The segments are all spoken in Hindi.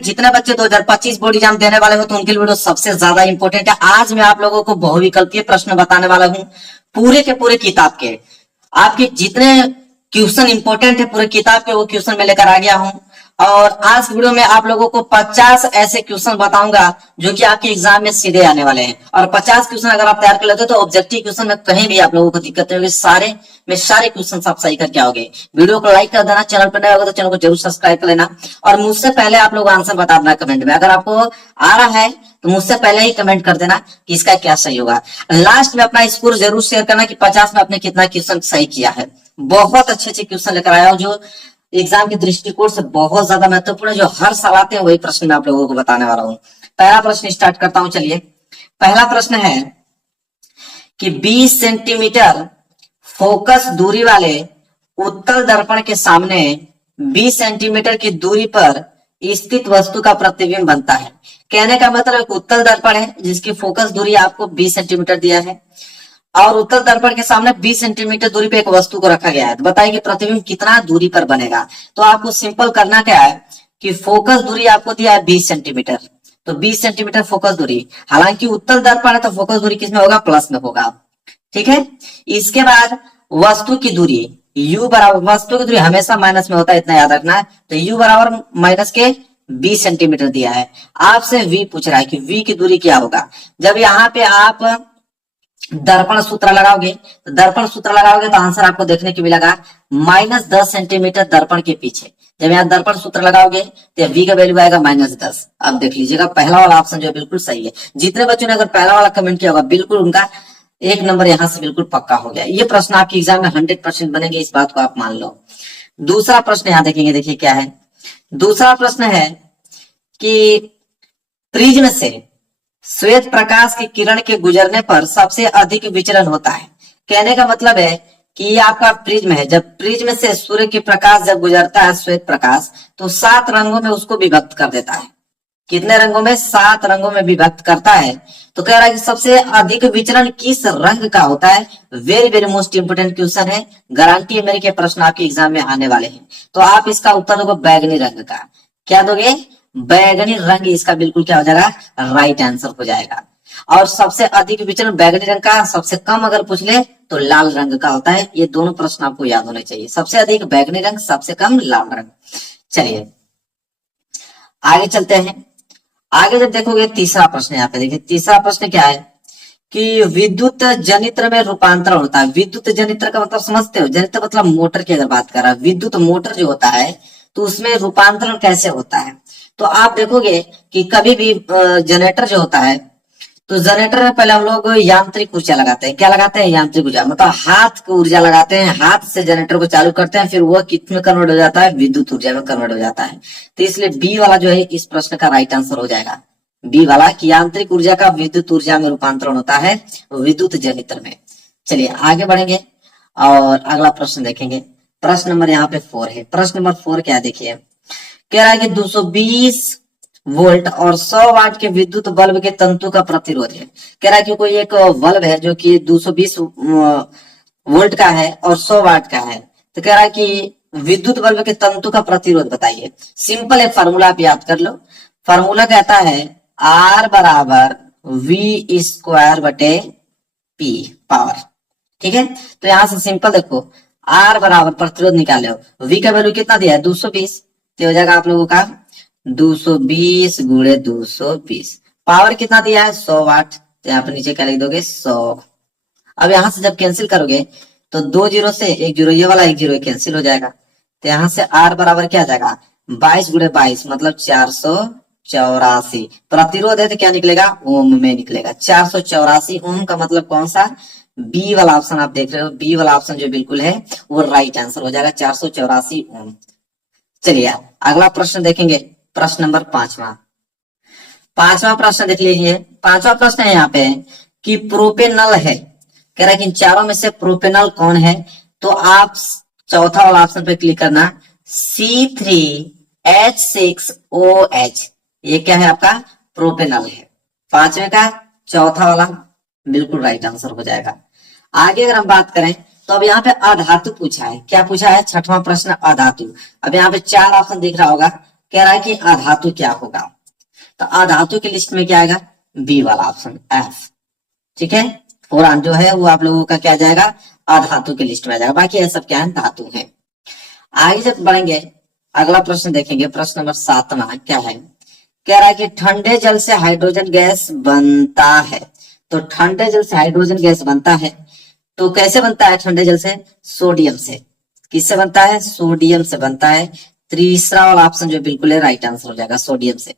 जितने बच्चे 2025 बोर्ड एग्जाम देने वाले हो तो उनके लिए वीडियो सबसे ज्यादा इंपॉर्टेंट है। आज मैं आप लोगों को बहुविकल्पीय प्रश्न बताने वाला हूं पूरे के पूरे किताब के। आपके जितने क्वेश्चन इंपॉर्टेंट है पूरे किताब के वो क्वेश्चन मैं लेकर आ गया हूं। और आज की वीडियो में आप लोगों को 50 ऐसे क्वेश्चन बताऊंगा जो कि आपके एग्जाम में सीधे आने वाले हैं। और 50 क्वेश्चन अगर आप तैयार कर लेते हो तो ऑब्जेक्टिव क्वेश्चन में कहीं भी आप लोगों को दिक्कत नहीं होगी, सारे क्वेश्चन आप सही करके आओगे। वीडियो को लाइक कर देना, चैनल पर नया होगा तो चैनल को जरूर सब्सक्राइब कर लेना। और मुझसे पहले आप लोग आंसर बता देना कमेंट में। अगर आपको आ रहा है तो मुझसे पहले ही कमेंट कर देना कि इसका क्या सही होगा। लास्ट में अपना स्कोर जरूर शेयर करना कि 50 में आपने कितना क्वेश्चन सही किया है। बहुत अच्छे अच्छे क्वेश्चन लेकर आया हूं जो एग्जाम के दृष्टिकोण से बहुत ज्यादा महत्वपूर्ण है, जो हर साल आते हैं वही प्रश्न मैं आप लोगों को बताने वाला हूं। पहला प्रश्न स्टार्ट करता हूं। चलिए, पहला प्रश्न है कि 20 सेंटीमीटर फोकस दूरी वाले उत्तल दर्पण के सामने 20 सेंटीमीटर की दूरी पर स्थित वस्तु का प्रतिबिंब बनता है। कहने का मतलब एक उत्तल दर्पण है जिसकी फोकस दूरी आपको 20 सेंटीमीटर दिया है और उत्तल दर्पण के सामने 20 सेंटीमीटर दूरी पे एक वस्तु को रखा गया है। तो बताइए कि प्रतिबिंब कितना दूरी पर बनेगा। तो आपको सिंपल करना क्या है कि फोकस दूरी आपको दिया है 20 सेंटीमीटर, तो 20 सेंटीमीटर फोकस दूरी। हालांकि उत्तल दर्पण है तो फोकस दूरी किसमें होगा, प्लस में होगा। ठीक है, इसके बाद वस्तु की दूरी u बराबर, वस्तु की दूरी हमेशा माइनस में होता है, इतना याद रखना है। तो u बराबर माइनस के 20 सेंटीमीटर दिया है। आपसे v पूछ रहा है कि v की दूरी क्या होगा। जब यहाँ पे आप दर्पण सूत्र लगाओगे तो आंसर आपको देखने को मिलेगा -10 सेंटीमीटर दर्पण के पीछे। जब यहाँ दर्पण सूत्र लगाओगे तो v का वैल्यू आएगा -10। अब देख लीजिएगा पहला वाला ऑप्शन जो है बिल्कुल सही है। जितने बच्चों ने अगर पहला वाला कमेंट किया होगा बिल्कुल उनका 1 नंबर यहाँ से बिल्कुल पक्का हो गया। ये प्रश्न आपके एग्जाम में 100% बनेंगे, इस बात को आप मान लो। दूसरा प्रश्न यहाँ देखेंगे, देखिए क्या है। दूसरा प्रश्न है कि प्रिज्म से श्वेत प्रकाश की किरण के गुजरने पर सबसे अधिक विचलन होता है। कहने का मतलब है कि ये आपका प्रिज्म है। जब प्रिज्म से सूर्य की प्रकाश जब गुजरता है श्वेत प्रकाश तो 7 रंगों में उसको विभक्त कर देता है। कितने रंगों में, 7 रंगों में विभक्त करता है। तो कह रहा है कि सबसे अधिक विचलन किस रंग का होता है। Very very most important question है, गारंटी है मेरे के प्रश्न आपके एग्जाम में आने वाले हैं। तो आप इसका उत्तर दोगे बैगनी रंग का। क्या दोगे, बैगनी रंग। इसका बिल्कुल क्या हो जाएगा, राइट आंसर हो जाएगा। और सबसे अधिक विचलन बैगनी रंग का, सबसे कम अगर पूछ ले तो लाल रंग का होता है। ये दोनों प्रश्न आपको याद होने चाहिए, सबसे अधिक बैगनी रंग, सबसे कम लाल रंग। चलिए आगे चलते हैं। आगे जब देखोगे तीसरा प्रश्न, यहाँ पे देखिए तीसरा प्रश्न क्या है कि विद्युत जनित्र में रूपांतरण होता है। विद्युत जनित्र का मतलब समझते हो, जनित्र मतलब मोटर की अगर बात कर रहा है, विद्युत मोटर जो होता है तो उसमें रूपांतरण कैसे होता है। तो आप देखोगे कि कभी भी जनरेटर जो होता है तो जनरेटर में पहले हम लोग यांत्रिक ऊर्जा लगाते हैं। क्या लगाते हैं, यांत्रिक ऊर्जा, मतलब हाथ की ऊर्जा लगाते हैं। हाथ से जनरेटर को चालू करते हैं, फिर वह कितने कन्वर्ट हो जाता है, विद्युत ऊर्जा में कन्वर्ट हो जाता है। तो इसलिए बी वाला जो है इस प्रश्न का राइट आंसर हो जाएगा, बी वाला, कि यांत्रिक ऊर्जा का विद्युत ऊर्जा में रूपांतरण होता है विद्युत जनित्र में। चलिए आगे बढ़ेंगे और अगला प्रश्न देखेंगे। प्रश्न नंबर यहाँ पे 4 है। प्रश्न नंबर 4 क्या देखिए, कह रहा है कि 220 वोल्ट और 100 वाट के विद्युत बल्ब के तंतु का प्रतिरोध है। कह रहा है कि कोई एक बल्ब है जो कि 220 वोल्ट का है और 100 वाट का है। तो कह रहा है कि विद्युत बल्ब के तंतु का प्रतिरोध बताइए। सिंपल एक फार्मूला आप याद कर लो। फार्मूला कहता है R बराबर V स्क्वायर बटे P पावर। ठीक है, तो यहां से सिंपल देखो, R बराबर प्रतिरोध निकाले हो, V का वैल्यू कितना दिया है 220, तो हो जाएगा आप लोगों का 220 गुणे 220। पावर कितना दिया है 100 वाट, तो यहाँ पर नीचे क्या लिख दोगे 100। अब यहां से जब कैंसिल करोगे तो 2 जीरो से 1 जीरो, ये वाला 1 जीरो कैंसिल हो जाएगा। तो यहाँ से R बराबर क्या आ जाएगा 22 गुणे 22 मतलब 484। प्रतिरोध है तो क्या निकलेगा, ओम में निकलेगा। 484 ओम का मतलब कौन सा, बी वाला ऑप्शन आप देख रहे हो। बी वाला ऑप्शन जो बिल्कुल है वो राइट आंसर हो जाएगा, 484 ओम। चलिए अगला प्रश्न देखेंगे, प्रश्न नंबर 5वां प्रश्न देख लीजिए। 5वां प्रश्न है यहाँ पे कि प्रोपेनल है। कह रहा है कि इन चारों में से प्रोपेनल कौन है। तो आप चौथा वाला ऑप्शन पे क्लिक करना, C3H6OH। ये क्या है आपका, प्रोपेनल है। 5वें का चौथा वाला बिल्कुल राइट आंसर हो जाएगा। आगे अगर हम बात करें तो अब यहाँ पे अधातु पूछा है। क्या पूछा है, 6वां प्रश्न अधातु। अब यहाँ पे 4 ऑप्शन दिख रहा होगा, कह रहा है कि अधातु क्या होगा, तो अधातु की लिस्ट में क्या आएगा, बी वाला ऑप्शन एफ। ठीक है, फुरान जो है वो आप लोगों का क्या जाएगा, अधातु की लिस्ट में आ जाएगा, बाकी ये सब क्या है, धातु है। आगे जब बढ़ेंगे अगला प्रश्न देखेंगे, प्रश्न नंबर 7वां क्या है, कह रहा है कि ठंडे जल से हाइड्रोजन गैस बनता है। तो ठंडे जल से हाइड्रोजन गैस बनता है, तो कैसे बनता है ठंडे जल से, सोडियम से। किससे बनता है, सोडियम से बनता है। तीसरा वाला ऑप्शन जो बिल्कुल है राइट आंसर हो जाएगा, सोडियम से।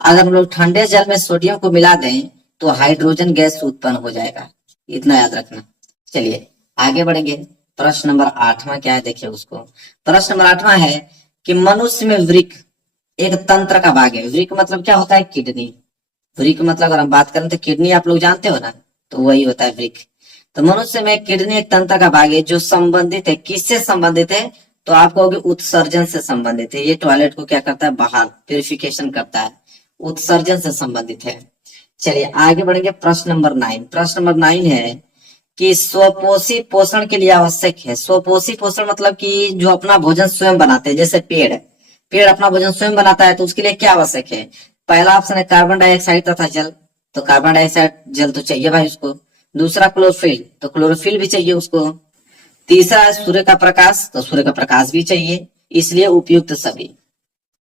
अगर हम लोग ठंडे जल में सोडियम को मिला दें तो हाइड्रोजन गैस उत्पन्न हो जाएगा, इतना याद रखना। चलिए आगे बढ़ेंगे, प्रश्न नंबर 8वां क्या है देखिए उसको। प्रश्न नंबर 8वां है कि मनुष्य में वृक्क एक तंत्र का भाग है। वृक्क मतलब क्या होता है, किडनी। वृक्क मतलब अगर हम बात करें तो किडनी आप लोग जानते हो ना, तो वही होता है वृक्क। तो मनुष्य में किडनी एक तंत्र का भाग है जो संबंधित है, किससे संबंधित है, तो आप कहोगे उत्सर्जन से संबंधित है। ये टॉयलेट को क्या करता है, बाहर प्यूरिफिकेशन करता है, उत्सर्जन से संबंधित है। चलिए आगे बढ़ेंगे, प्रश्न नंबर 9। प्रश्न नंबर 9 है कि स्वपोषी पोषण के लिए आवश्यक है। स्वपोषी पोषण मतलब कि जो अपना भोजन स्वयं बनाते हैं, जैसे पेड़, पेड़ अपना भोजन स्वयं बनाता है, तो उसके लिए क्या आवश्यक है। पहला ऑप्शन है कार्बन डाइऑक्साइड तथा जल, तो कार्बन डाइऑक्साइड जल तो चाहिए भाई उसको। दूसरा क्लोरोफिल, तो क्लोरोफिल भी चाहिए उसको। तीसरा है सूर्य का प्रकाश, तो सूर्य का प्रकाश भी चाहिए, इसलिए उपयुक्त सभी।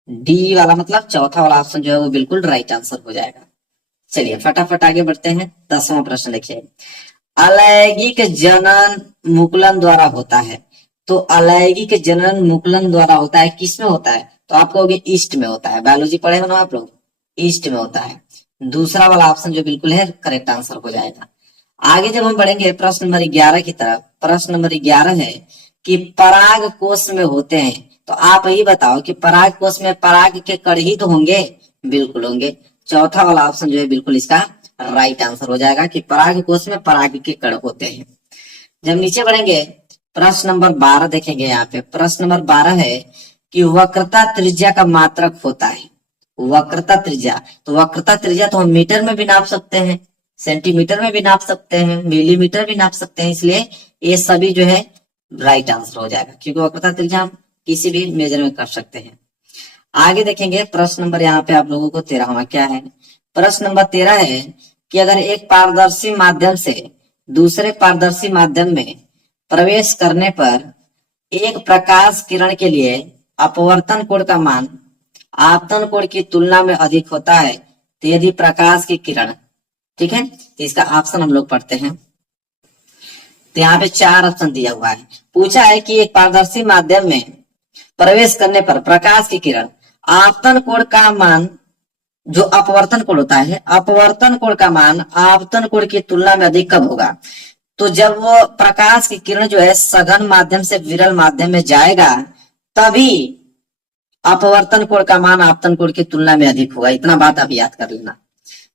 डी वाला मतलब चौथा वाला ऑप्शन जो है वो बिल्कुल राइट आंसर हो जाएगा। चलिए फटाफट आगे बढ़ते हैं, 10वां प्रश्न देखिए। अलैंगिक जनन मुकुलन द्वारा होता है। तो अलैंगिक जनन मुकुलन द्वारा होता है, किसमें होता है, तो आप कहोगे ईस्ट में होता है। बायोलॉजी पढ़े हो ना आप लोग, ईस्ट में होता है। दूसरा वाला ऑप्शन जो बिल्कुल है करेक्ट आंसर हो जाएगा। आगे जब हम बढ़ेंगे प्रश्न नंबर 11 की तरफ, प्रश्न नंबर 11 है कि पराग कोष में होते हैं। तो आप ही बताओ कि पराग कोष में पराग के कण ही तो होंगे, बिल्कुल होंगे। चौथा वाला ऑप्शन जो है बिल्कुल इसका राइट आंसर हो जाएगा कि पराग कोष में पराग के कण होते हैं। जब नीचे बढ़ेंगे प्रश्न नंबर 12 देखेंगे, यहाँ पे प्रश्न नंबर 12 है कि वक्रता त्रिज्या का मात्रक होता है। वक्रता त्रिज्या, तो वक्रता त्रिज्या तो हम मीटर में भी नाप सकते हैं, सेंटीमीटर में भी नाप सकते हैं, मिलीमीटर भी नाप सकते हैं, इसलिए ये सभी जो है राइट आंसर हो जाएगा, क्योंकि वक्रता त्रिज्या हम किसी भी मेजर में कर सकते हैं। आगे देखेंगे प्रश्न नंबर यहाँ पे आप लोगों को 13वां क्या है। प्रश्न नंबर 13 है कि अगर एक पारदर्शी माध्यम से दूसरे पारदर्शी माध्यम में प्रवेश करने पर एक प्रकाश किरण के लिए अपवर्तन कोण का मान आपतन कोण की तुलना में अधिक होता है, तो यदि प्रकाश की किरण, ठीक है, तो इसका ऑप्शन हम लोग पढ़ते हैं। तो यहाँ पे 4 ऑप्शन दिया हुआ है। पूछा है कि एक पारदर्शी माध्यम में प्रवेश करने पर प्रकाश की किरण आपतन कोण का मान, जो अपवर्तन कोण होता है, अपवर्तन कोण का मान आपतन कोण की तुलना में अधिक कब होगा, तो जब वो प्रकाश की किरण जो है सघन माध्यम से विरल माध्यम में जाएगा, तभी अपवर्तन कोण का मान आपतन कोण की तुलना में अधिक होगा। इतना बात आप याद कर लेना।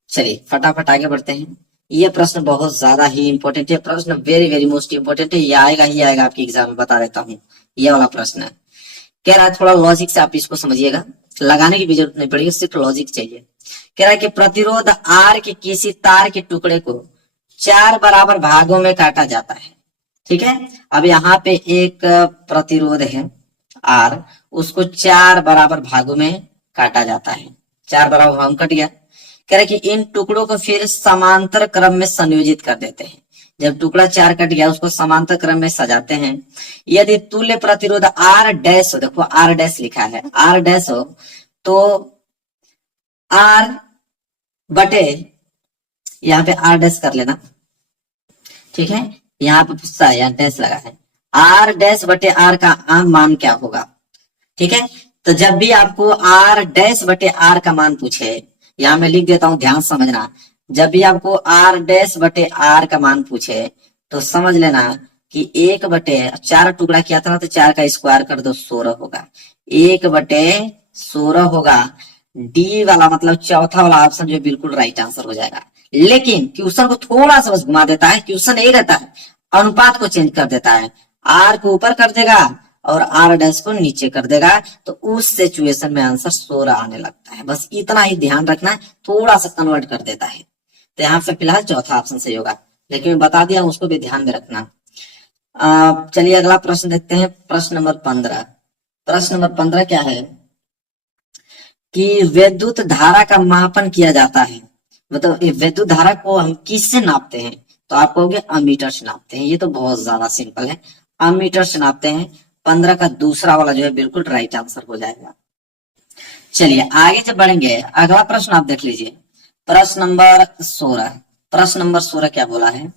चलिए फटाफट आगे बढ़ते हैं। ये प्रश्न बहुत ज्यादा ही इंपॉर्टेंट है, प्रश्न वेरी वेरी मोस्ट इंपॉर्टेंट है, ये आएगा ही आएगा आपके एग्जाम में, बता देता हूँ। ये वाला प्रश्न है, कह रहा है थोड़ा लॉजिक से आप इसको समझिएगा, लगाने की भी जरूरत नहीं पड़ेगी, सिर्फ लॉजिक चाहिए। कह रहा है कि प्रतिरोध आर के किसी तार के टुकड़े को 4 बराबर भागों में काटा जाता है। ठीक है, अब यहाँ पे एक प्रतिरोध है आर, उसको 4 बराबर भागों में काटा जाता है, 4 बराबर भाग कट गया। कह रहा है कि इन टुकड़ों को फिर समांतर क्रम में संयोजित कर देते हैं। जब टुकड़ा 4 कट गया उसको समांतर क्रम में सजाते हैं। यदि तुल्य प्रतिरोध आर डैश हो, देखो आर डैश लिखा है, आर डैश हो तो आर बटे, यहाँ पे आर डैश कर लेना, ठीक है, यहाँ पे पूछता है, यहाँ डैश लगा है, आर डैश बटे आर का आम मान क्या होगा। ठीक है, तो जब भी आपको आर डैश बटे आर का मान पूछे, यहाँ मैं लिख देता हूं, ध्यान समझना, जब भी आपको आर डैश बटे आर का मान पूछे तो समझ लेना कि 1 बटे 4 टुकड़ा किया था ना, तो 4 का स्क्वायर कर दो, 16 होगा, 1 बटे 16 होगा। डी वाला मतलब चौथा वाला ऑप्शन जो बिल्कुल राइट आंसर हो जाएगा। लेकिन क्वेश्चन को थोड़ा सा बस घुमा देता है, क्वेश्चन यही रहता है, अनुपात को चेंज कर देता है, आर को ऊपर कर देगा और आर डैश को नीचे कर देगा, तो उस सिचुएशन में आंसर 16 आने लगता है। बस इतना ही ध्यान रखना है, थोड़ा सा कन्वर्ट कर देता है। तो यहाँ पे फिलहाल चौथा ऑप्शन सही होगा, लेकिन मैं बता दिया, उसको भी ध्यान में रखना। चलिए अगला प्रश्न देखते हैं, प्रश्न नंबर 15। प्रश्न नंबर 15 क्या है कि विद्युत धारा का मापन किया जाता है, मतलब ये विद्युत धारा को हम किससे नापते हैं, तो आप कहोगे अमीटर से नापते हैं। ये तो बहुत ज्यादा सिंपल है, अमीटर से नापते हैं। 15 का दूसरा वाला जो है बिल्कुल राइट आंसर हो जाएगा। चलिए आगे जब बढ़ेंगे, अगला प्रश्न आप देख लीजिए, प्रश्न नंबर 16। प्रश्न नंबर 16 क्या बोला है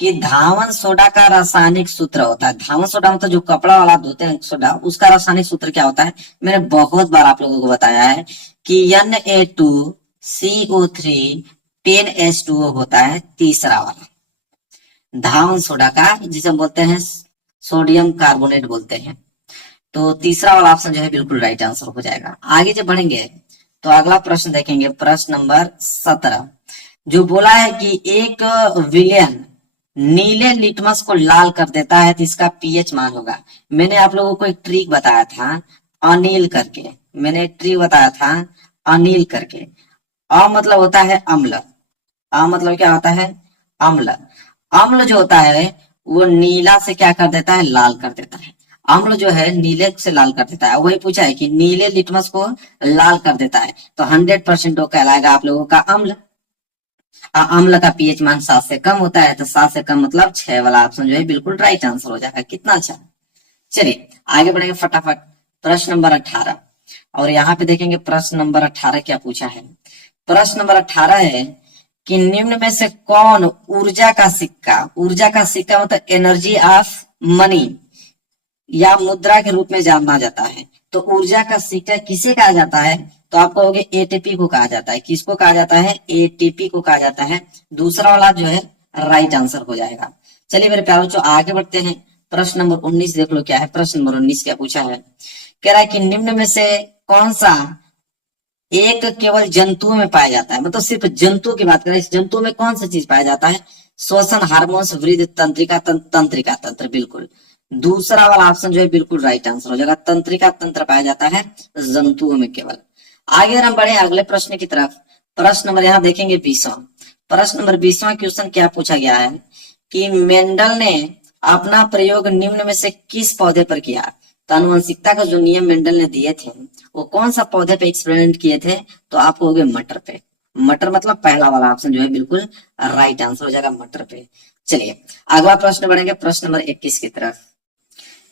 कि धावन सोडा का रासायनिक सूत्र होता है। धावन सोडा मतलब जो कपड़ा वाला धोते हैं सोडा, उसका रासायनिक सूत्र क्या होता है। मैंने बहुत बार आप लोगों को बताया है कि Na2CO3 10H2O होता है तीसरा वाला, धावन सोडा का, जिसे हम बोलते हैं सोडियम कार्बोनेट बोलते हैं। तो तीसरा वाला ऑप्शन जो है बिल्कुल राइट आंसर हो जाएगा। आगे जब बढ़ेंगे तो अगला प्रश्न देखेंगे, प्रश्न नंबर 17, जो बोला है कि एक विलयन नीले लिटमस को लाल कर देता है तो इसका पीएच मान होगा। मैंने आप लोगों को एक ट्रिक बताया था अनिल करके, मैंने एक ट्रिक बताया था अनिल करके। अ मतलब होता है अम्ल, अ मतलब क्या होता है अम्ल। अम्ल जो होता है वो नीला से क्या कर देता है, लाल कर देता है। अम्ल जो है नीले से लाल कर देता है। वही पूछा है कि नीले लिटमस को लाल कर देता है, तो 100% वो कहलाएगा आप लोगों का अम्ल। अम्ल का पीएच मान 7 से कम होता है, तो 7 से कम मतलब 6 वाला ऑप्शन जो है बिल्कुल राइट आंसर हो जाएगा। कितना अच्छा। चलिए आगे बढ़ेंगे फटाफट, प्रश्न नंबर 18। और यहाँ पे देखेंगे प्रश्न नंबर 18 क्या पूछा है। प्रश्न नंबर 18 है कि निम्न में से कौन ऊर्जा का सिक्का, ऊर्जा का सिक्का मतलब एनर्जी ऑफ मनी या मुद्रा के रूप में जाना जाता है। तो ऊर्जा का सिक्का किसे कहा जाता है, तो आप कहोगे एटीपी को कहा जाता है। किसको कहा जाता है, एटीपी को कहा जाता है। दूसरा वाला जो है राइट आंसर हो जाएगा। चलिए मेरे प्यारों बच्चों आगे बढ़ते हैं, प्रश्न नंबर 19 देख लो क्या है। प्रश्न नंबर 19 क्या पूछा है, कह रहा है कि निम्न में से कौन सा एक केवल जंतुओं में पाया जाता है, मतलब सिर्फ जंतुओं की बात करें, इस जंतु में कौन सा चीज पाया जाता है, श्वसन हार्मोन्स वृद्धि तंत्रिका तंत्रिका तंत्र। बिल्कुल दूसरा वाला ऑप्शन जो है बिल्कुल राइट आंसर हो जाएगा, तंत्रिका तंत्र पाया जाता है जंतुओं में केवल। आगे अगर हम बढ़े अगले प्रश्न की तरफ, प्रश्न नंबर यहाँ देखेंगे 20वां। प्रश्न नंबर 20वां क्वेश्चन क्या पूछा गया है कि मेंडल ने अपना प्रयोग निम्न में से किस पौधे पर किया। तो आनुवंशिकता का जो नियम मेंडल ने दिए थे वो कौन सा पौधे पे एक्सपेरिमेंट किए थे, तो आप कहोगे मटर पे। मटर मतलब पहला वाला ऑप्शन जो है बिल्कुल राइट आंसर हो जाएगा, मटर पे। चलिए अगला प्रश्न बढ़ेंगे प्रश्न नंबर 21 की तरफ।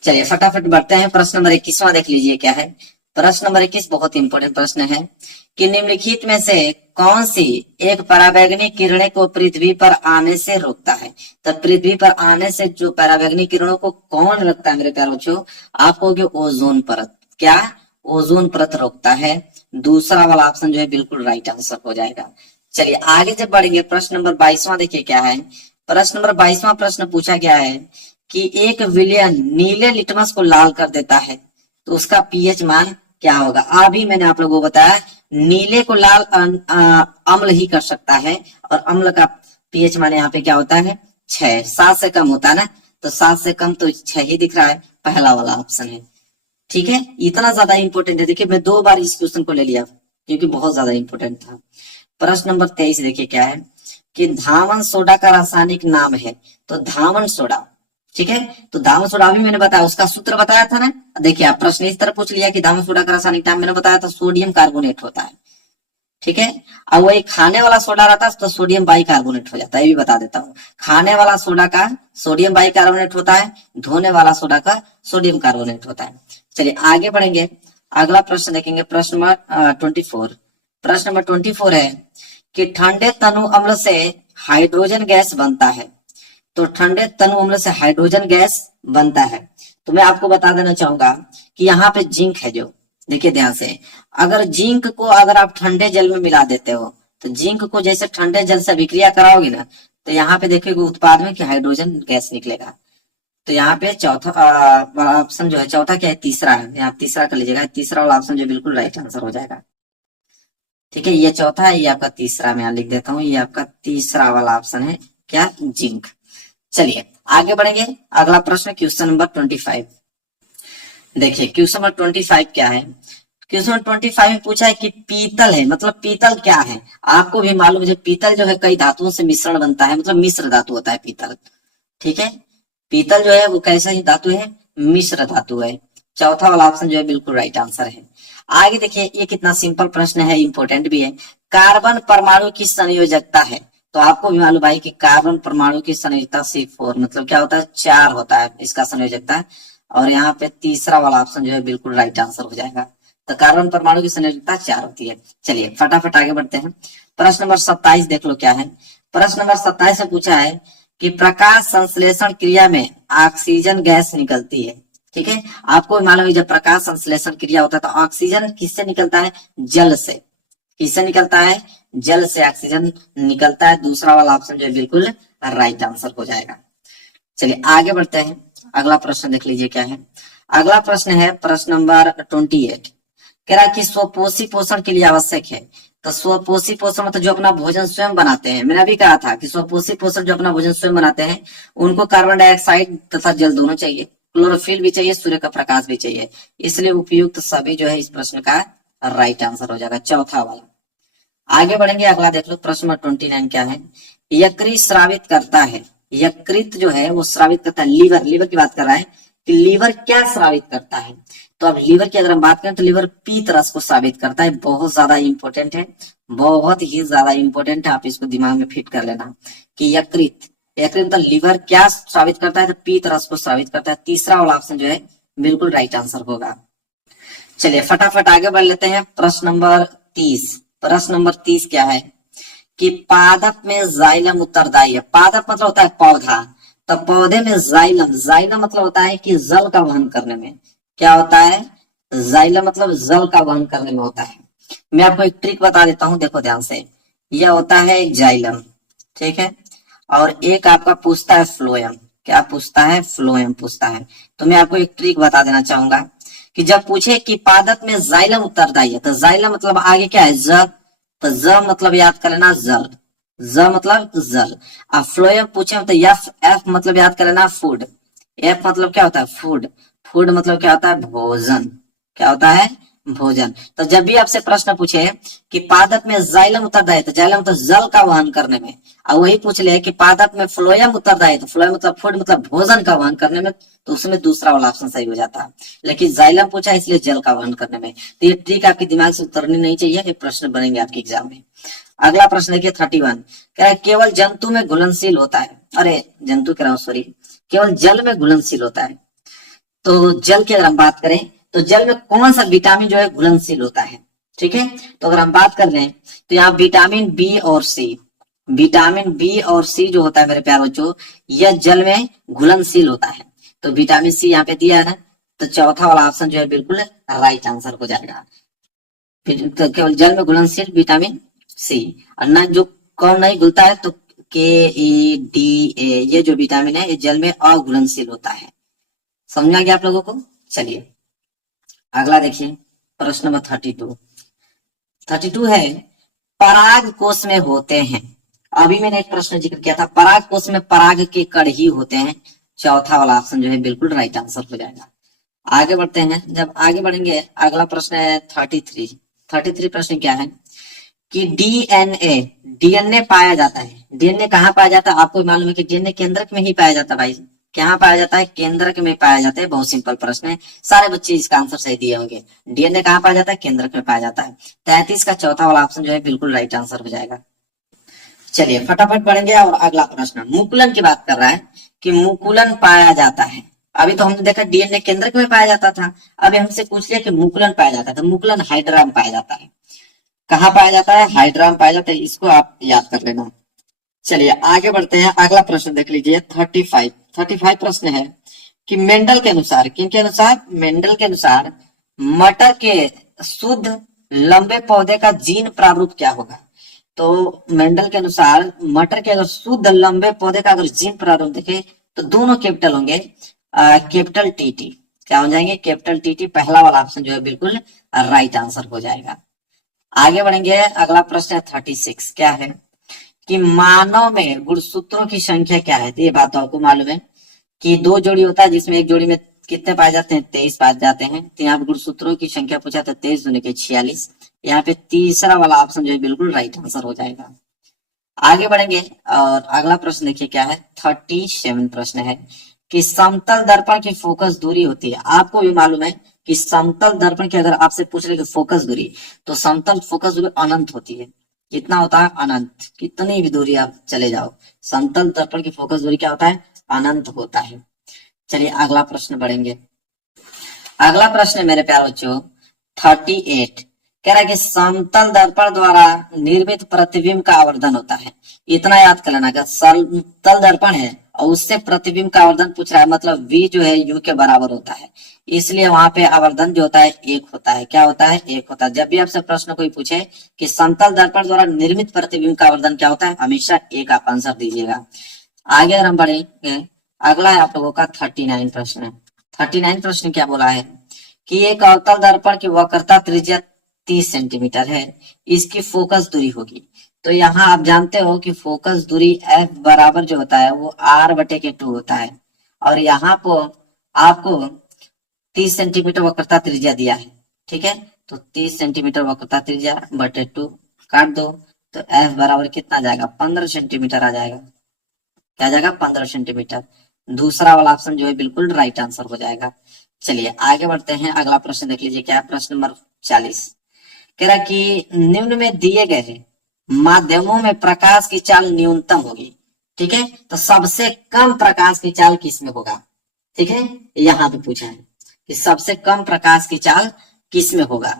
चलिए फटाफट बढ़ते हैं, प्रश्न नंबर 21वां देख लीजिए क्या है। प्रश्न नंबर 21 बहुत इंपॉर्टेंट प्रश्न है कि निम्नलिखित में से कौन सी एक पराबैंगनी किरणें को पृथ्वी पर आने से रोकता है। तो पृथ्वी पर आने से जो पराबैंगनी किरणों को कौन रोकता है मेरे प्यारे बच्चों, आप कहोगे ओजोन परत। क्या, ओजोन परत रोकता है। दूसरा वाला ऑप्शन जो है बिल्कुल राइट आंसर हो जाएगा। चलिए आगे जब बढ़ेंगे प्रश्न नंबर 22वां देखिए क्या है। प्रश्न नंबर 22वां प्रश्न पूछा गया है कि एक विलयन नीले लिटमस को लाल कर देता है तो उसका पीएच मान क्या होगा। अभी मैंने आप लोगों को बताया नीले को लाल अम्ल ही कर सकता है, और अम्ल का पीएच मान यहाँ पे क्या होता है 6, 7 से कम होता है ना, तो 7 से कम तो 6 ही दिख रहा है, पहला वाला ऑप्शन है। ठीक है, इतना ज्यादा इंपॉर्टेंट है। देखिए मैं 2 बार इस क्वेश्चन को ले लिया क्योंकि बहुत ज्यादा इंपॉर्टेंट था। प्रश्न नंबर 23 देखिए क्या है कि धावन सोडा का रासायनिक नाम है। तो धावन सोडा, ठीक है, तो धावन सोडा भी मैंने बताया, उसका सूत्र बताया था ना। देखिए आप प्रश्न इस तरह पूछ लिया कि धावन सोडा का रासायनिक नाम मैंने बताया था सोडियम कार्बोनेट होता है। ठीक है, अब वही खाने वाला सोडा रहता है तो सोडियम बाइकार्बोनेट हो जाता है, ये भी बता देता हूँ। खाने वाला सोडा का सोडियम बाइकार्बोनेट होता है, धोने वाला सोडा का सोडियम कार्बोनेट होता है। चलिए आगे बढ़ेंगे, अगला प्रश्न देखेंगे, प्रश्न नंबर 24। प्रश्न नंबर 24 है कि ठंडे तनु अम्ल से हाइड्रोजन गैस बनता है। तो ठंडे तनु अम्ल से हाइड्रोजन गैस बनता है। तो मैं आपको बता देना चाहूंगा कि यहाँ पे जिंक है, जो देखिए ध्यान से, अगर जिंक को अगर आप ठंडे जल में मिला देते हो तो जिंक को जैसे ठंडे जल से अभिक्रिया कराओगे ना, तो यहाँ पे देखिएगा उत्पाद में कि हाइड्रोजन गैस निकलेगा। तो यहाँ पे चौथा ऑप्शन जो है, चौथा क्या है, तीसरा है, यहाँ तीसरा कर लीजिएगा। तीसरा वाला ऑप्शन जो बिल्कुल राइट आंसर हो जाएगा। ठीक है, ये चौथा है, ये आपका तीसरा, मैं लिख देता हूँ, ये आपका तीसरा वाला ऑप्शन है क्या, जिंक। चलिए आगे बढ़ेंगे, अगला प्रश्न क्वेश्चन नंबर 25। देखिए क्वेश्चन नंबर 25 क्या है। क्वेश्चन नंबर 25 में पूछा है कि पीतल है, मतलब पीतल क्या है। आपको भी मालूम है पीतल जो है कई धातुओं से मिश्रण बनता है, मतलब मिश्र धातु होता है पीतल। ठीक है, पीतल जो है वो कैसा ही धातु है, मिश्र धातु है। चौथा वाला ऑप्शन जो है बिल्कुल राइट आंसर है। आगे देखिए, ये कितना सिंपल प्रश्न है, इंपॉर्टेंट भी है। कार्बन परमाणु की संयोजकता है, तो आपको भी मालूम भाई कि कार्बन परमाणु की संयोजकता C4, मतलब क्या होता है, 4 होता है इसका संयोजकता। और यहाँ पे तीसरा वाला ऑप्शन जो है बिल्कुल राइट आंसर हो जाएगा। तो कार्बन परमाणु की संयोजकता 4 होती है। चलिए फटाफट आगे बढ़ते हैं। प्रश्न नंबर 27 देख लो क्या है। प्रश्न नंबर 27 से पूछा है कि प्रकाश संश्लेषण क्रिया में ऑक्सीजन गैस निकलती है। ठीक है, आपको मालूम है जब प्रकाश संश्लेषण क्रिया होता है तो ऑक्सीजन किससे निकलता है, जल से। किससे निकलता है, जल से ऑक्सीजन निकलता है। दूसरा वाला ऑप्शन जो है बिल्कुल राइट आंसर हो जाएगा। चलिए आगे बढ़ते हैं। अगला प्रश्न देख लीजिए क्या है। अगला प्रश्न है प्रश्न नंबर 28। कह रहा है कि स्वपोषी पोषण के लिए आवश्यक है। तो स्वपोषी पोषण मतलब जो अपना भोजन स्वयं बनाते हैं। मैंने अभी कहा था कि स्वपोषी पोषण जो अपना भोजन स्वयं बनाते हैं उनको कार्बन डाइऑक्साइड तथा जल दोनों चाहिए, क्लोरोफिल भी चाहिए, सूर्य का प्रकाश भी चाहिए। इसलिए उपयुक्त सभी जो है इस प्रश्न का राइट आंसर हो जाएगा, चौथा वाला। आगे बढ़ेंगे, अगला देख लो प्रश्न नंबर 29 क्या है। यकृत स्रावित करता है। यकृत जो है वो स्रावित करता है, लीवर की बात कर रहा है कि लीवर क्या स्रावित करता है। तो अब लीवर की अगर हम बात करें तो लीवर पीत रस को स्रावित करता है। बहुत ज्यादा इंपॉर्टेंट है, बहुत ही ज्यादा इंपॉर्टेंट है, आप इसको दिमाग में फिट कर लेना कि यकृत मतलब लीवर क्या स्रावित करता है, तो पीत रस को स्रावित करता है। तीसरा वाला ऑप्शन जो है बिल्कुल राइट आंसर होगा। चलिए फटाफट आगे बढ़ लेते हैं। प्रश्न नंबर 30। प्रश्न नंबर 30 क्या है कि पादप में जाइलम उत्तरदायी है। पादप मतलब होता है पौधा, तो पौधे में जाइलम मतलब होता है कि जल का वहन करने में। क्या होता है, जाइलम मतलब जल का वहन करने में होता है। मैं आपको एक ट्रिक बता देता हूं, देखो ध्यान से। यह होता है जाइलम, ठीक है, और एक आपका पूछता है फ्लोएम। क्या पूछता है, फ्लोएम पूछता है। तो मैं आपको एक ट्रिक बता देना चाहूंगा कि जब पूछे कि पादप में जाइलम उत्तरदायी है, तो जाइलम मतलब आगे क्या है, ज। तो ज मतलब याद कर लेना जल, ज मतलब जल। अब फ्लोएम पूछे तो एफ मतलब याद कर लेना फूड। एफ मतलब क्या होता है, फूड। फूड मतलब क्या होता है, भोजन। क्या होता है, भोजन। तो जब भी आपसे प्रश्न पूछे कि पादप में जाइलम उत्तरदायी, तो जाइलम तो जल का वहन करने में। और वही पूछ ले कि पादप में फ्लोएम उत्तरदायी, तो फ्लोएम मतलब फूड मतलब भोजन का वहन करने में, तो उसमें दूसरा वाला ऑप्शन सही हो जाता है। लेकिन जाइलम पूछा इसलिए जल का वहन करने में। तो ये ट्रिक आपके दिमाग से उतरनी नहीं चाहिए, ये प्रश्न बनेंगे आपके एग्जाम में। अगला प्रश्न देखिए 31। कह रहा है केवल जंतु में घुलनशील होता है। अरे जंतु कह रहा हूं, सॉरी, केवल जल में घुलनशील होता है। तो जल की अगर हम बात करें तो जल में कौन सा विटामिन जो है घुलनशील होता है, ठीक है। तो अगर हम बात कर लें तो यहाँ विटामिन बी और सी, विटामिन बी और सी जो होता है मेरे प्यारे बच्चों, यह जल में घुलनशील होता है। तो विटामिन सी यहाँ पे दिया है ना, तो चौथा वाला ऑप्शन जो है बिल्कुल राइट आंसर हो जाएगा। तो केवल जल में घुलनशील विटामिन सी, और न जो कौन नहीं घुलता है, तो KE, DA ये जो विटामिन है ये जल में अघुलनशील होता है। समझ आ गया आप लोगों को। चलिए अगला देखिए प्रश्न नंबर 32 है पराग कोश में होते हैं। अभी मैंने एक प्रश्न जिक्र किया था, पराग कोश में पराग के कण ही होते हैं। चौथा वाला ऑप्शन जो है बिल्कुल राइट आंसर हो जाएगा। आगे बढ़ते हैं। जब आगे बढ़ेंगे अगला प्रश्न है 33 प्रश्न क्या है कि डीएनए पाया जाता है। डीएनए कहाँ पाया जाता है, आपको मालूम है कि डीएनए केंद्रक में ही पाया जाता है भाई। कहाँ पाया जाता है, केंद्रक में पाया जाता है। बहुत सिंपल प्रश्न है, सारे बच्चे इसका आंसर सही दिए होंगे। डीएनए कहाँ पाया जाता है, केंद्रक में पाया जाता है। 33 का चौथा वाला ऑप्शन जो है बिल्कुल राइट आंसर हो जाएगा। चलिए फटाफट बढ़ेंगे और अगला प्रश्न मुकुलन की बात कर रहा है कि मुकुलन पाया जाता है। अभी तो हमने देखा डीएनए केंद्रक में पाया जाता था, अभी हमसे पूछ लिया कि मुकुलन पाया जाता है। तो मुकुलन हाइड्रा में पाया जाता है। कहाँ पाया जाता है, हाइड्रा में पाया जाता है। इसको आप याद कर लेना। चलिए आगे बढ़ते हैं। अगला प्रश्न देख लीजिए 35 प्रश्न है कि मेंडल के अनुसार, किनके अनुसार, मेंडल के अनुसार मटर के शुद्ध लंबे पौधे का जीन प्रारूप क्या होगा। तो मेंडल के अनुसार मटर के अगर शुद्ध लंबे पौधे का अगर जीन प्रारूप देखें तो दोनों कैपिटल होंगे, कैपिटल TT। क्या हो जाएंगे, कैपिटल TT। पहला वाला ऑप्शन जो है बिल्कुल राइट आंसर हो जाएगा। आगे बढ़ेंगे। अगला प्रश्न है 36 क्या है कि मानव में गुणसूत्रों की संख्या क्या है। तो ये बात तो आपको मालूम है कि 2 जोड़ी होता है, जिसमें एक जोड़ी में कितने पाए जाते हैं, 23 पाए जाते हैं। तो यहाँ पे गुणसूत्रों की संख्या पूछा था, 23 दूनी के 46। यहाँ पे तीसरा वाला ऑप्शन जो है बिल्कुल राइट आंसर हो जाएगा। आगे बढ़ेंगे और अगला प्रश्न देखिए क्या है 37 प्रश्न है कि समतल दर्पण की फोकस दूरी होती है। आपको भी मालूम है कि समतल दर्पण की अगर आपसे पूछ रहे कि फोकस दूरी, तो समतल फोकस दूरी अनंत होती है। कितना होता है? अनंत। कितनी भी दूरी आप चले जाओ, समतल दर्पण की फोकस दूरी क्या होता है? अनंत होता है। चलिए अगला प्रश्न बढ़ेंगे। अगला प्रश्न है मेरे प्यारे बच्चों 38, कह रहा है कि समतल दर्पण द्वारा निर्मित प्रतिबिंब का आवर्धन होता है। इतना याद कर लेना कि समतल दर्पण है और उससे प्रतिबिंब का आवर्धन पूछ रहा है, मतलब v जो है u के बराबर होता है, इसलिए वहां पे आवर्धन जो होता है एक होता है। क्या होता है? एक होता है। जब भी आपसे प्रश्न कोई पूछे कि समतल दर्पण द्वारा निर्मित प्रतिबिंब का आवर्धन क्या होता है, हमेशा एक आप आंसर दीजिएगा। आगे अगर हम बढ़ेंगे, अगला है आप लोगों का 39 प्रश्न। 39 प्रश्न क्या बोला है कि एक अवतल दर्पण की वक्रता त्रिज्या 30 सेंटीमीटर है, इसकी फोकस दूरी होगी। तो यहाँ आप जानते हो कि फोकस दूरी एफ बराबर जो होता है वो r/2 होता है, और यहाँ को आपको 30 सेंटीमीटर वक्रता त्रिज्या दिया है। ठीक है, तो 30 सेंटीमीटर वक्रता त्रिज्या बटे 2 काट दो, तो एफ बराबर कितना आ जाएगा? 15 सेंटीमीटर आ जाएगा। क्या आ जाएगा? 15 सेंटीमीटर। दूसरा वाला ऑप्शन जो है बिल्कुल राइट आंसर हो जाएगा। चलिए आगे बढ़ते हैं, अगला प्रश्न देख लीजिए क्या है, प्रश्न नंबर 40। कह रहा है कि निम्न में दिए गए माध्यमों में प्रकाश की चाल न्यूनतम होगी। ठीक है, तो सबसे कम प्रकाश की चाल किसमें होगा? ठीक है, यहाँ पे पूछा है कि सबसे कम प्रकाश की चाल किसमें होगा।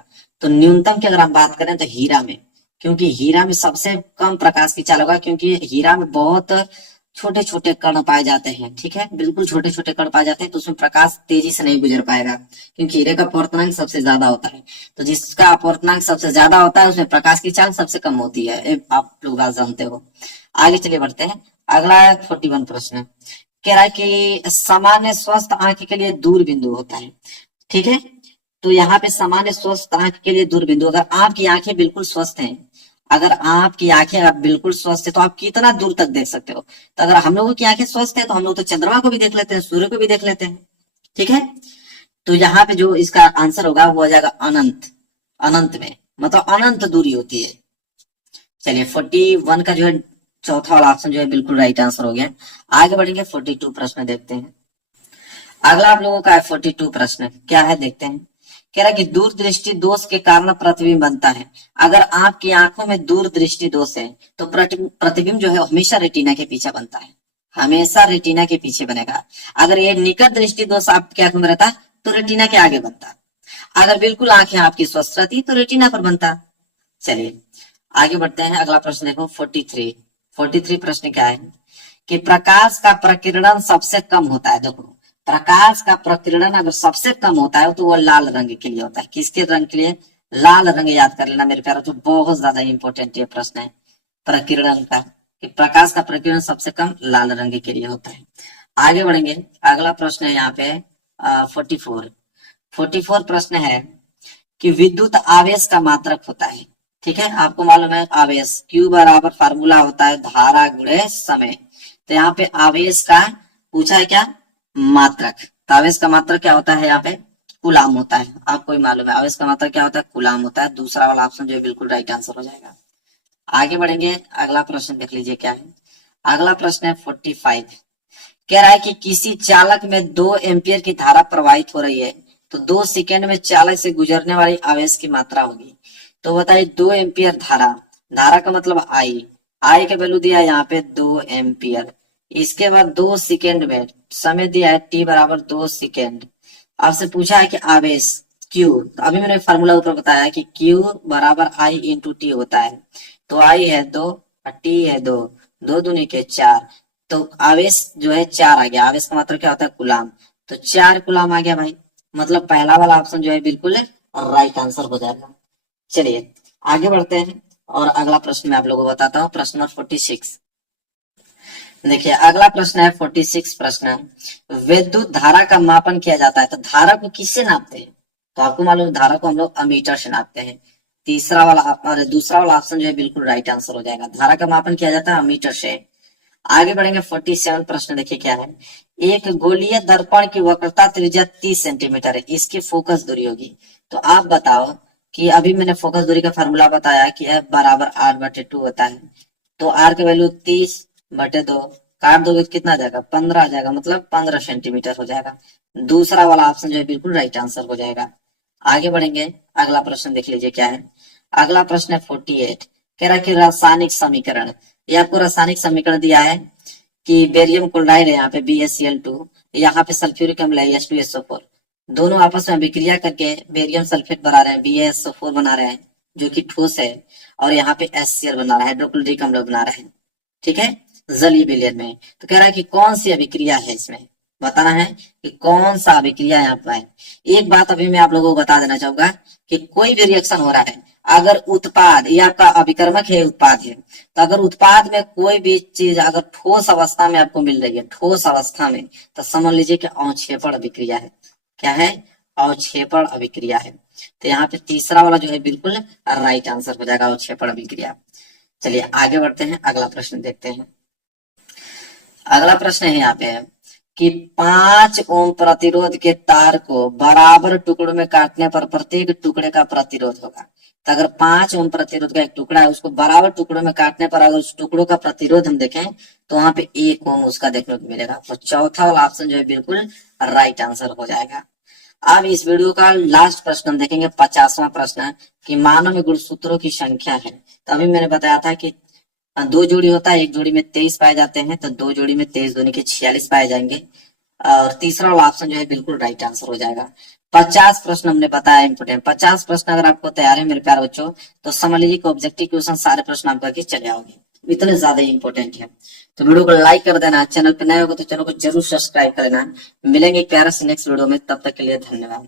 तो न्यूनतम की अगर हम बात करें तो हीरा में, क्योंकि हीरा में सबसे कम प्रकाश की चाल होगा, क्योंकि हीरा में बहुत छोटे छोटे कण पाए जाते हैं। ठीक है, बिल्कुल छोटे छोटे कण पाए जाते हैं, तो उसमें प्रकाश तेजी से नहीं गुजर पाएगा, क्योंकि हीरे का अपवर्तनांक सबसे ज्यादा होता है। तो जिसका अपवर्तनांक सबसे ज्यादा होता है उसमें प्रकाश की चाल सबसे कम होती है, आप लोग बात जानते हो। आगे चलिए बढ़ते हैं, अगला है 41 प्रश्न। कह रहा है कि सामान्य स्वस्थ आंख के लिए दूर बिंदु होता है। ठीक है, तो यहाँ पे सामान्य स्वस्थ आंख के लिए दूर बिंदु, अगर आपकी आंखें बिल्कुल स्वस्थ हैं, अगर आपकी आंखें आप बिल्कुल स्वस्थ है तो आप कितना दूर तक देख सकते हो। तो अगर हम लोगों की आंखें स्वस्थ है तो हम लोग तो चंद्रमा को भी देख लेते हैं, सूर्य को भी देख लेते हैं। ठीक है, तो यहाँ पे जो इसका आंसर होगा वो हो जाएगा अनंत। अनंत में मतलब अनंत दूरी होती है। चलिए 41 का जो है चौथा वाला ऑप्शन जो है बिल्कुल राइट आंसर हो गया। आगे बढ़ेंगे 42 प्रश्न देखते हैं। अगला आप लोगों का है 42 प्रश्न, क्या है देखते हैं। कह रहा है कि दूरदृष्टि दोष के कारण प्रतिबिंब बनता है। अगर आपकी आंखों में दूरदृष्टि दोष है तो प्रतिबिंब जो है हमेशा रेटिना के पीछे बनता है, हमेशा रेटिना के पीछे बनेगा। अगर ये निकट दृष्टि दोष आपकी आंखों में रहता तो रेटिना के आगे बनता। अगर बिल्कुल आंखें आपकी स्वस्थ रहती तो रेटिना पर बनता। चलिए आगे बढ़ते हैं, अगला प्रश्न देखो 43 प्रश्न क्या है कि प्रकाश का प्रकीर्णन सबसे कम होता है। देखो प्रकाश का प्रकीर्णन अगर सबसे कम होता है तो वो लाल रंग के लिए होता है। किसके रंग के लिए? लाल रंग। याद कर लेना मेरे प्यारे, तो बहुत ज्यादा इंपॉर्टेंट ये प्रश्न है प्रकीर्णन का, कि प्रकाश का प्रकीर्णन सबसे कम लाल रंग के लिए होता है। आगे बढ़ेंगे, अगला प्रश्न है यहाँ पे 44 प्रश्न है कि विद्युत आवेश का मात्रक होता है। ठीक है, आपको मालूम है आवेश Q बराबर फार्मूला होता है धारा गुणे समय। तो यहाँ पे आवेश का पूछा है क्या? मात्रक। तो आवेश का मात्रक क्या होता है? यहाँ पे कूलाम होता है। आपको ही मालूम है आवेश का मात्रक क्या होता है? कूलाम होता है। दूसरा वाला ऑप्शन जो है बिल्कुल राइट आंसर हो जाएगा। आगे बढ़ेंगे, अगला प्रश्न देख लीजिए क्या है। अगला प्रश्न है 45, कह रहा है कि किसी चालक में 2 एम्पियर की धारा प्रवाहित हो रही है, तो 2 सेकेंड में चालक से गुजरने वाली आवेश की मात्रा होगी। तो बताइए 2 एम्पियर धारा, धारा का मतलब आई का वैल्यू दिया है यहाँ पे 2 एम्पियर। इसके बाद 2 सेकेंड में समय दिया है t बराबर 2 सेकेंड। आपसे पूछा है कि आवेश Q, तो अभी मैंने फार्मूला ऊपर बताया कि Q बराबर I इंटू टी होता है। तो I है 2 और T है 2, 2 दूनी के 4, तो आवेश जो है 4 आ गया। आवेश का मतलब क्या होता है? कूलाम। तो 4 कूलाम आ गया भाई, मतलब पहला वाला ऑप्शन जो है बिल्कुल राइट आंसर हो जाएगा। चलिए आगे बढ़ते हैं और अगला प्रश्न मैं आप लोगों को बताता हूँ, प्रश्न नंबर 46। देखिए अगला प्रश्न है 46 प्रश्न, विद्युत धारा का मापन किया जाता है। तो धारा को किससे नापते हैं? तो आपको मालूम है धारा को हम लोग अमीटर से नापते हैं। दूसरा वाला ऑप्शन जो है बिल्कुल राइट आंसर हो जाएगा। धारा का मापन किया जाता है अमीटर से। आगे बढ़ेंगे 47 प्रश्न, देखिए क्या है। एक गोलीय दर्पण की वक्रता त्रिज्या 30 सेंटीमीटर है, इसकी फोकस दूरी होगी। तो आप बताओ कि अभी मैंने फोकस दूरी का फार्मूला बताया कि F बराबर R/2 होता है। तो R की वैल्यू 30/2 काट दोगे तो कितना आ जाएगा, 15 आ जाएगा, मतलब 15 सेंटीमीटर हो जाएगा। दूसरा वाला ऑप्शन जो है बिल्कुल राइट आंसर हो जाएगा। आगे बढ़ेंगे, अगला प्रश्न देख लीजिए क्या है। अगला प्रश्न है 48, कह रहा है कि रासायनिक समीकरण, ये आपको रासायनिक समीकरण दिया है कि बेरियम क्लोराइड है यहाँ पे BaCl2, यहाँ पे सल्फ्यूरिक अम्ल है H2SO4, दोनों आपस में अभिक्रिया करके बेरियम सल्फेट बना रहे हैं, BaSO4 बना रहे हैं जो कि ठोस है, और यहाँ पे HCl बना रहा है, हाइड्रोक्लोरिक अम्ल बना रहे हैं, ठीक है, जलीय विलयन में। तो कह रहा है कि कौन सी अभिक्रिया है, इसमें बताना है कि कौन सा अभिक्रिया यहाँ पर है। एक बात अभी मैं आप लोगों को बता देना चाहूंगा कि कोई भी रिएक्शन हो रहा है, अगर उत्पाद, ये आपका अभिकर्मक है, उत्पाद है, तो अगर उत्पाद में कोई भी चीज अगर ठोस अवस्था में आपको मिल रही है, ठोस अवस्था में, तो समझ लीजिए कि अवक्षेपण अभिक्रिया है। क्या है, अवक्षेपण अभिक्रिया है। तो यहाँ पे तीसरा वाला जो है बिल्कुल राइट आंसर हो जाएगा, अवक्षेपण अभिक्रिया। चलिए आगे बढ़ते हैं, अगला प्रश्न देखते हैं। अगला प्रश्न है यहाँ पे कि 5 ओम प्रतिरोध के तार को बराबर टुकड़ों में काटने पर प्रत्येक टुकड़े का प्रतिरोध होगा। तो अगर 5 ओम प्रतिरोध का एक टुकड़ा है, उसको बराबर टुकड़ों में काटने पर अगर उस टुकड़ों का प्रतिरोध हम देखें तो वहां पे 1 ओम उसका देखने को मिलेगा। तो चौथा वाला ऑप्शन जो है बिल्कुल राइट आंसर हो जाएगा। अब इस वीडियो का लास्ट प्रश्न हम देखेंगे, 50वां प्रश्न, कि मानव में गुणसूत्रों की संख्या है। तो अभी मैंने बताया था कि 2 जोड़ी होता है, एक जोड़ी में 23 पाए जाते हैं, तो 2 जोड़ी में 23 दूनी के 46 पाए जाएंगे। और तीसरा वाला ऑप्शन जो है बिल्कुल राइट आंसर हो जाएगा। 50 प्रश्न हमने बताया इंपोर्टेंट। 50 प्रश्न अगर आपको तैयार है मेरे प्यारे बच्चों, तो समझ लीजिए कि ऑब्जेक्टिव क्वेश्चन सारे प्रश्न आप करके चले आओगे, इतने ज्यादा इंपोर्टेंट है। तो वीडियो को लाइक कर देना, चैनल पे नए होगा तो चैनल को जरूर सब्सक्राइब कर देना। मिलेंगे एक प्यारा से नेक्स्ट वीडियो में, तब तक के लिए धन्यवाद।